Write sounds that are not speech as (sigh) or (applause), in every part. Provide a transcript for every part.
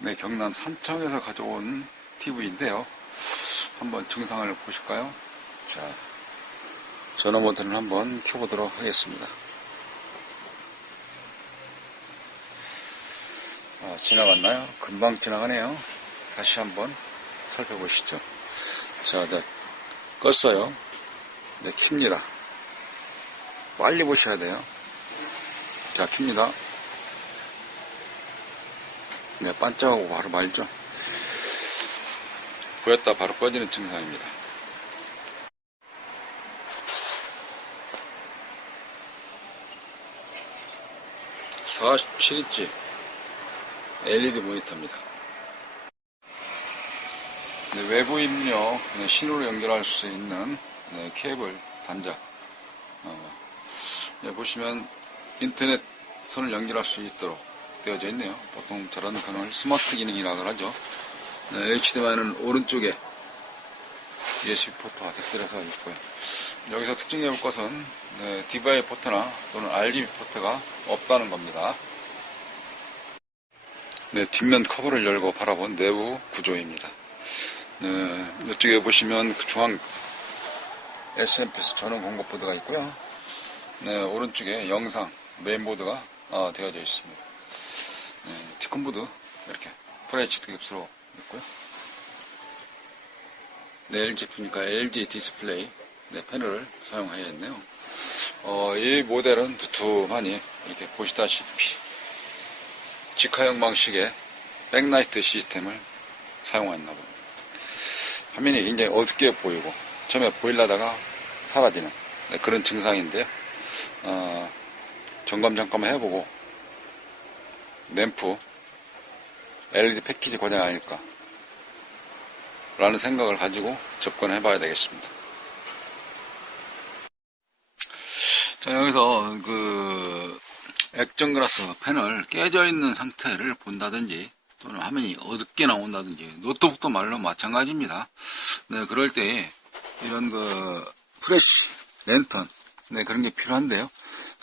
네, 경남 산청에서 가져온 TV인데요. 한번 증상을 보실까요? 자, 전원 버튼을 한번 켜보도록 하겠습니다. 아, 지나갔나요? 금방 지나가네요. 다시 한번 살펴보시죠. 자, 네, 껐어요. 네, 킵니다. 빨리 보셔야 돼요. 자, 킵니다. 네, 반짝하고 바로 말죠. 보였다 바로 꺼지는 증상입니다. (47인치) LED 모니터입니다. 네, 외부 입력 네, 신호로 연결할 수 있는 네, 케이블 단자 어, 네, 보시면 인터넷 선을 연결할 수 있도록 되어져 있네요. 보통 저런 기능을 스마트 기능이라고 하죠. 네, HDMI는 오른쪽에 USB 포트가 곁들여서 있고요. 여기서 특징해 볼 것은 네, DVI 포트나 또는 RGB 포트가 없다는 겁니다. 네, 뒷면 커버를 열고 바라본 내부 구조입니다. 네, 이쪽에 보시면 그 중앙 SMPS 전원 공급 보드가 있고요. 네, 오른쪽에 영상 메인보드가 어, 되어져 있습니다. 네, 티콘보드 이렇게 FHD 깁스로 있고요. 네, LG 제품이니까 LG 디스플레이 네, 패널을 사용하여 있네요. 어, 이 모델은 두툼하니 이렇게 보시다시피 직화형 방식의 백라이트 시스템을 사용했나 봅니다. 화면이 굉장히 어둡게 보이고 처음에 보일라다가 사라지는 네, 그런 증상인데요. 어, 점검 잠깐만 해보고 램프 LED 패키지 고장 아닐까 라는 생각을 가지고 접근해 봐야 되겠습니다. 자, 여기서 그 액정그라스 패널 깨져 있는 상태를 본다든지 또는 화면이 어둡게 나온다든지 노트북도 말로 마찬가지입니다. 네, 그럴 때 이런 그 프레쉬, 랜턴, 네, 그런 게 필요한데요.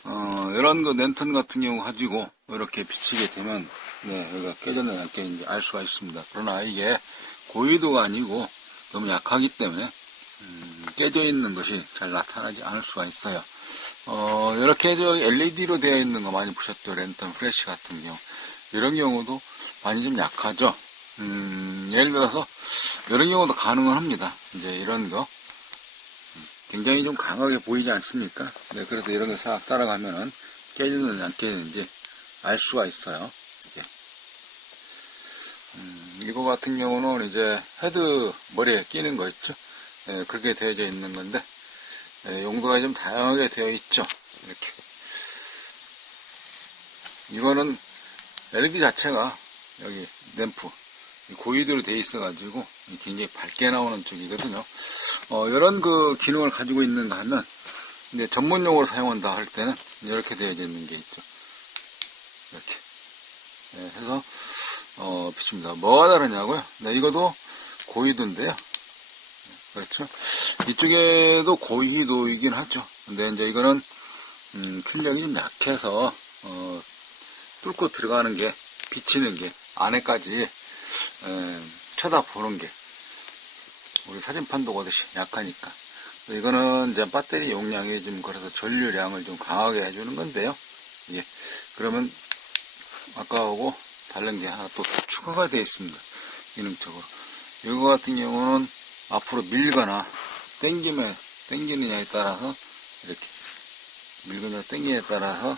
어, 이런 그 랜턴 같은 경우 가지고 이렇게 비치게 되면 네, 여기가 안 깨졌는지 알 수가 있습니다. 그러나 이게 고위도가 아니고 너무 약하기 때문에 음, 깨져 있는 것이 잘 나타나지 않을 수가 있어요. 어, 이렇게 저 LED로 되어 있는 거 많이 보셨죠? 랜턴 프레쉬 같은 경우. 이런 경우도 많이 좀 약하죠? 음, 예를 들어서, 이런 경우도 가능은 합니다. 이제 이런 거. 음, 굉장히 좀 강하게 보이지 않습니까? 네, 그래서 이런 거 싹 따라가면은 깨지는지 안 깨지는지 알 수가 있어요. 이거 같은 경우는 이제 헤드 머리에 끼는 거 있죠? 네, 그렇게 되어져 있는 건데, 네, 용도가 좀 다양하게 되어 있죠. 이렇게. 이거는 LED 자체가 여기 램프 고위도로 되어 있어 가지고 굉장히 밝게 나오는 쪽이거든요. 어, 이런 그 기능을 가지고 있는가 하면 이제 전문용어로 사용한다 할 때는 이렇게 되어져 있는 게 있죠. 이렇게 네, 해서 어, 비춥니다. 뭐가 다르냐고요? 네, 이것도 고위도인데요. 그렇죠. 이쪽에도 고위도이긴 하죠. 근데 이제 이거는 음, 출력이 좀 약해서 어, 뚫고 들어가는 게 비치는 게 안에까지 에, 쳐다보는 게 우리 사진판도 보듯이 약하니까 이거는 이제 배터리 용량이 좀 그래서 전류량을 좀 강하게 해주는 건데요. 예. 그러면 아까하고 다른 게 하나 또 추가가 되어 있습니다. 기능적으로. 이거 같은 경우는 앞으로 밀거나 당기면 당기느냐에 따라서 이렇게 밀거나 당기냐에 따라서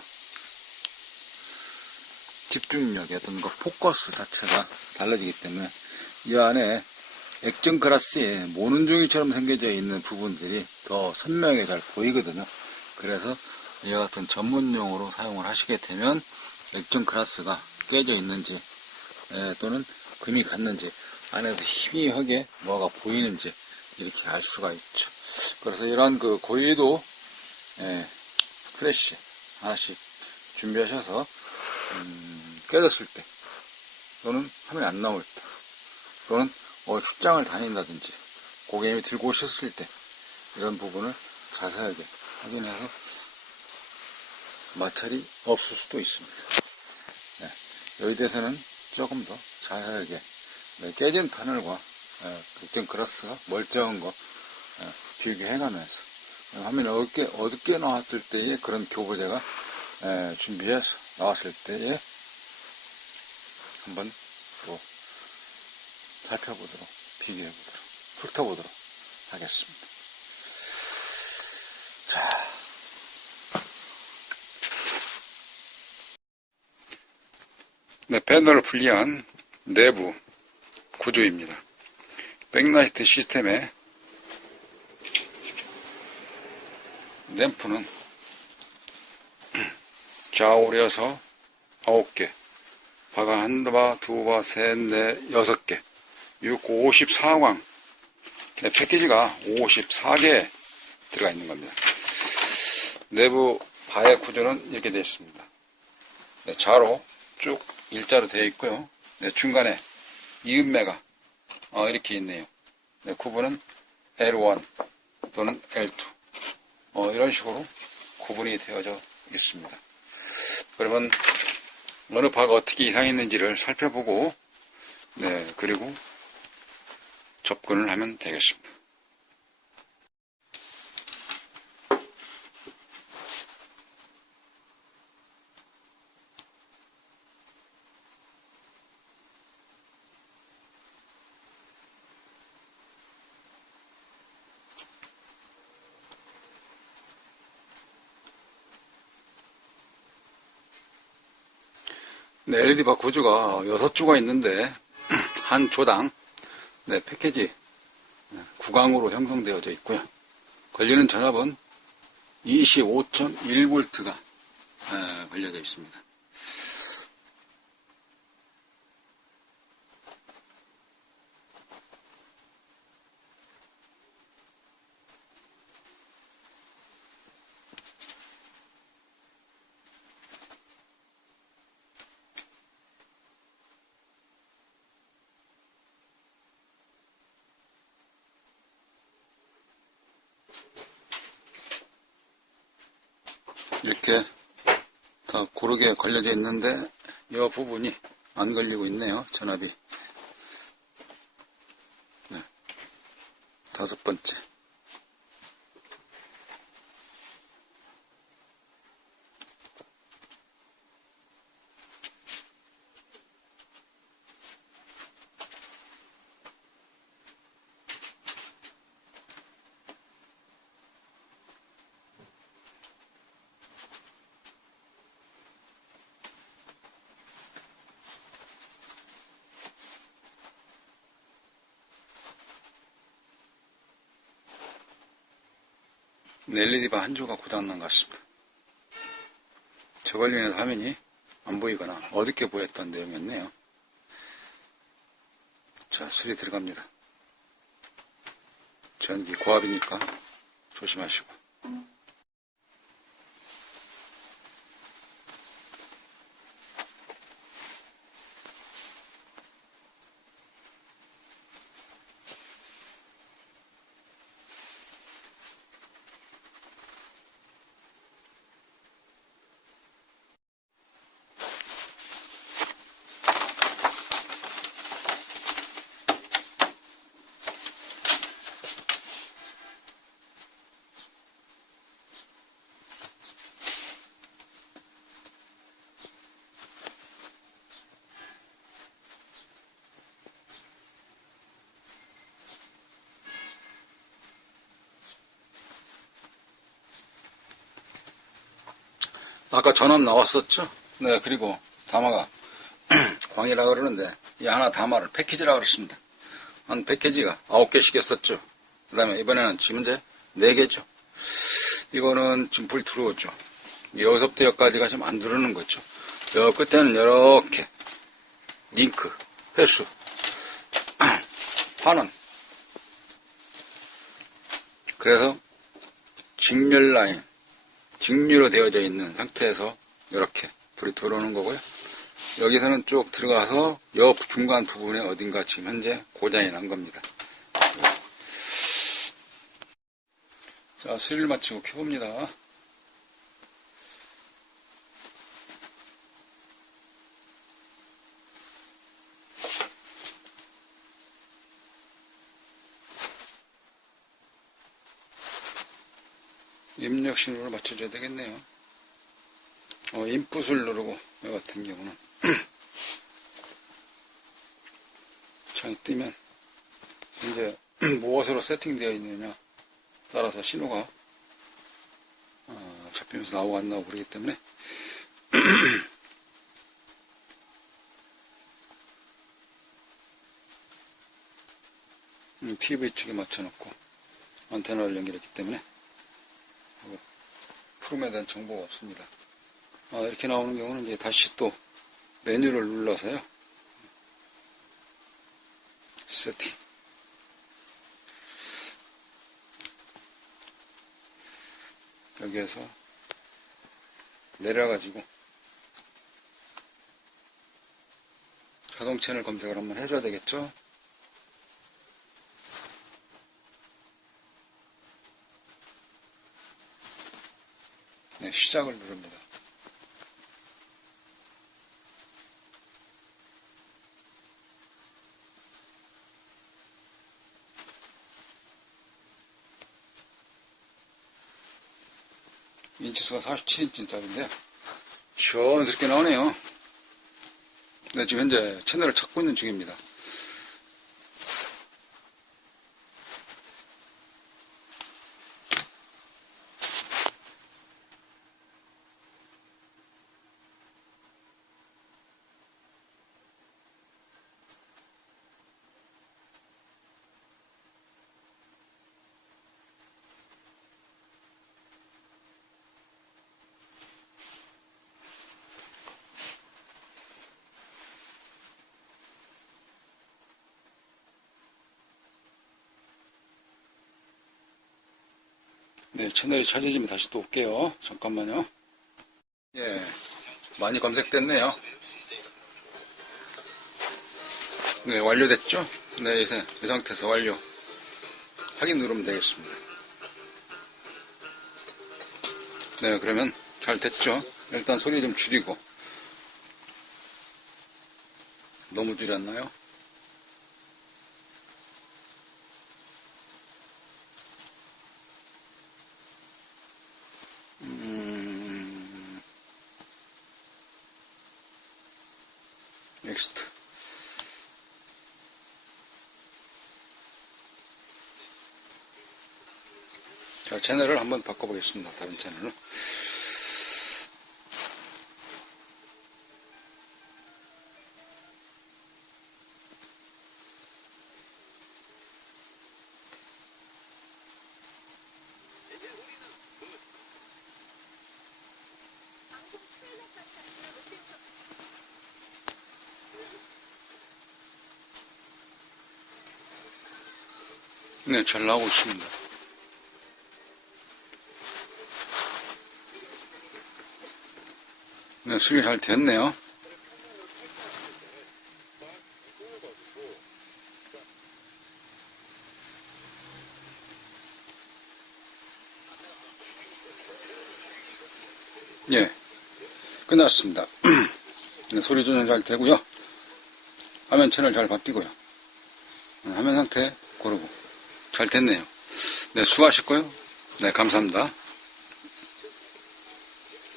집중력이 어떤 거 포커스 자체가 달라지기 때문에 이 안에 액정 그라스에 모눈종이처럼 생겨져 있는 부분들이 더 선명하게 잘 보이거든요. 그래서 이와 같은 전문용어로 사용을 하시게 되면 액정 그라스가 깨져 있는지 에, 또는 금이 갔는지 안에서 희미하게 뭐가 보이는지 이렇게 알 수가 있죠. 그래서 이러한 그 고위도 에, 프레쉬 하나씩 준비하셔서 음, 깨졌을 때 또는 화면이 안 나올 때 또는 어, 출장을 다닌다든지 고객님이 들고 오셨을 때 이런 부분을 자세하게 확인해서 마찰이 없을 수도 있습니다. 네, 여기 대해서는 조금 더 자세하게 네, 깨진 바늘과 예, 극등 크로스가 멀쩡한 거 예, 비교해가면서 화면에 어둡게, 어둡게 나왔을 때의 그런 교보제가 예, 준비해서 나왔을 때에 한번 또 살펴보도록 비교해보도록 훑어보도록 하겠습니다. 자. 네, 패널을 분리한 내부 구조입니다. 백라이트 시스템의 램프는 좌우려서 9개, 바가 한 바, 두 바, 셋, 넷, 여섯 개, 6, 54광. 네, 패키지가 54개 들어가 있는 겁니다. 내부 바의 구조는 이렇게 되어 있습니다. 네, 좌로 쭉 일자로 되어 있고요. 네, 중간에 이음매가 어, 이렇게 있네요. 네, 구분은 L1 또는 L2 어, 이런 식으로 구분이 되어져 있습니다. 그러면 어느 바가 어떻게 이상했는지를 살펴보고 네 그리고 접근을 하면 되겠습니다. 네, LED 바 구조가 6조가 있는데, (clears throat) 한 조당, 네, 패키지 9강으로 형성되어져 있고요. 걸리는 전압은 25.1V가 걸려져 있습니다. 이렇게 다 고르게 걸려져 있는데 이 부분이 안 걸리고 있네요. 전압이. 네. 다섯 번째. LED바 한 조가 고장난 것 같습니다. 저걸로 인해서 화면이 안 보이거나 어둡게 보였던 내용이었네요. 자, 수리 들어갑니다. 전기 고압이니까 조심하시고. 아까 전압 나왔었죠? 네, 그리고 담화가 (clears throat) 광이라 그러는데 이 하나 담화를 패키지라 그랬습니다. 한 패키지가 9개씩 했었죠. 그 다음에 이번에는 지금 이제 4개죠. 이거는 지금 불 들어오죠. 여기서부터 여기까지가 지금 안 들어오는 거죠. 저 끝에는 이렇게 링크, 회수, (clears throat) 환원. 그래서 직렬 라인, 직류로 되어져 있는 상태에서 이렇게 불이 들어오는 거고요. 여기서는 쭉 들어가서 옆 중간 부분에 어딘가 지금 현재 고장이 난 겁니다. 자, 수리를 마치고 켜봅니다. 입력 신호를 맞춰줘야 되겠네요. 어, 인풋을 누르고, 이 같은 경우는. (clears throat) 창이 뜨면, 이제, (clears throat) 무엇으로 세팅되어 있느냐, 따라서 신호가, 어, 잡히면서 나오고 안 나오고 그러기 때문에, (clears throat) 음, TV 쪽에 맞춰놓고, 안테나를 연결했기 때문에, 프롬에 대한 정보가 없습니다. 아, 이렇게 나오는 경우는 이제 다시 또 메뉴를 눌러서요. 세팅. 여기에서 내려가지고 자동 채널 검색을 한번 해줘야 되겠죠? 네, 시작을 누릅니다. 인치수가 47인치짜리인데 시원스럽게 나오네요. 네, 지금 현재 채널을 찾고 있는 중입니다. 네, 채널이 찾아지면 다시 또 올게요. 잠깐만요. 예, 많이 검색됐네요. 네, 완료됐죠? 네, 이, 상- 이 상태에서 완료. 확인 누르면 되겠습니다. 네, 그러면 잘 됐죠? 일단 소리 좀 줄이고. 너무 줄였나요? 넥스트. 자, 채널을 한번 바꿔보겠습니다. 다른 채널로. 네, 잘 나오고 있습니다. 네, 수리 잘 됐네요. 예, 끝났습니다. (clears throat) 네, 소리 조절 잘 되고요. 화면 채널 잘 바뀌고요. 네, 화면 상태 잘 됐네요. 네, 수고하셨고요. 네, 감사합니다.